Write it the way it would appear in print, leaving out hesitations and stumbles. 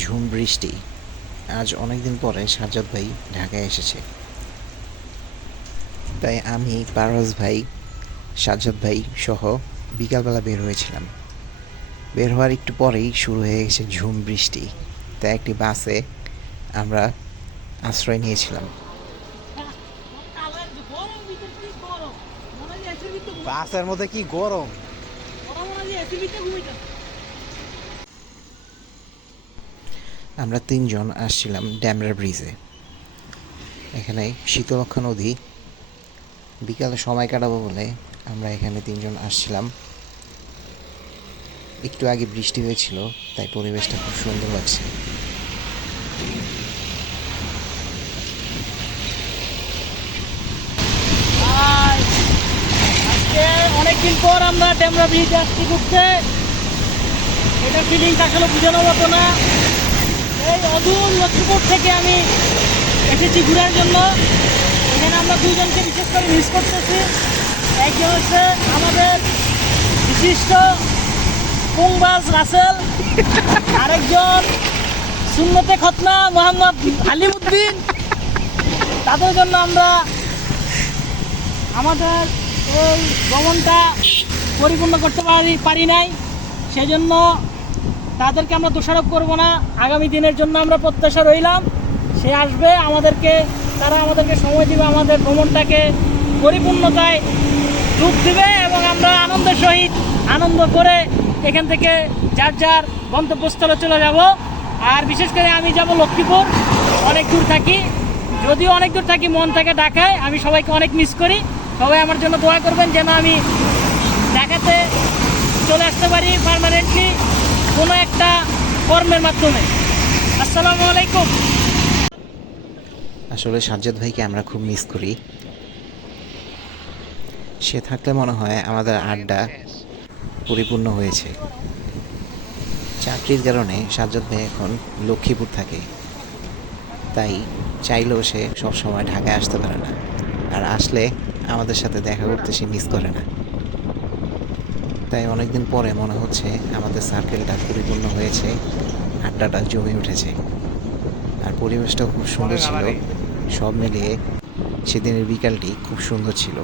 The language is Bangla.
ঝুম বৃষ্টি। আজ অনেকদিন পরে সাজ্জাদ ভাই ঢাকায় এসেছে, তাই আমি, পারভেজ ভাই, সাজ্জাদ ভাই সহ বিকালবেলা বের হয়েছিলাম। বের হওয়ার একটু পরেই শুরু হয়ে গেছে ঝুম বৃষ্টি। তাই একটি বাসে আমরা আশ্রয় নিয়েছিলাম। বাসের মধ্যে কি গরম! আমরা 3 জন আসছিলাম ড্যামরা ব্রিজে। এখানে শীতলক্ষ্যা নদী, বিকালে সময় কাটাবো বলে আমরা এখানে 3 জন আসছিলাম। একটু আগে বৃষ্টি হয়েছিল, তাই পরিবেশটা খুব সুন্দর লাগছে। আজকে অনেকদিন পর আমরা ড্যামরা ব্রিজে আসছি ঘুরতে। এটা ফিলিংস আসলে বোঝানোর মতো না। এই অদূর লক্ষ্মীপুর থেকে আমি এসেছি ঘোরার জন্য। এখানে আমরা দুজনকে বিশেষ করে মিস করতেছি। একজন হচ্ছে আমাদের বিশিষ্ট কুংবাজ রাসেল, আরেকজন সুন্নতে খতনা মোহাম্মদ আলিমউদ্দিন। তাদের জন্য আমরা আমাদের এই ভ্রমণটা পরিপূর্ণ করতে পারি নাই। সেজন্য তাদেরকে আমরা দোষারোপ করব না। আগামী দিনের জন্য আমরা প্রত্যাশা রইলাম, সে আসবে, তারা আমাদেরকে সময় দিবে, আমাদের ভ্রমণটাকে পরিপূর্ণতায় রূপ দেবে এবং আমরা আনন্দের সহিত আনন্দ করে এখান থেকে যার যার গন্তব্যস্থলে চলে যাব। আর বিশেষ করে আমি যাব লক্ষ্মীপুর। অনেক দূর থাকি, যদিও অনেক দূর থাকি, মন থেকে ঢাকায়। আমি সবাইকে অনেক মিস করি। সবাই আমার জন্য দোয়া করবেন যেন আমি ঢাকাতে চলে আসতে পারি পার্মানেন্টলি কোনো একটা কর্মের মাধ্যমে। আসসালামু আলাইকুম। আসলে সাজ্জাদ ভাইকে আমরা খুব মিস করি। সে থাকলে মনে হয় আমাদের আড্ডা পরিপূর্ণ হয়েছে। চাকরির কারণে সাজ্জাদ ভাই এখন লক্ষ্মীপুর থাকে, তাই চাইলেও সে সবসময় ঢাকায় আসতে পারে না। আর আসলে আমাদের সাথে দেখা করতে সে মিস করে না। তাই অনেকদিন পরে মনে হচ্ছে আমাদের সার্কেলটা পরিপূর্ণ হয়েছে, আড্ডাটা জমে উঠেছে। আর পরিবেশটাও খুব সুন্দর ছিল। সব মিলিয়ে সেদিনের বিকালটি খুব সুন্দর ছিল।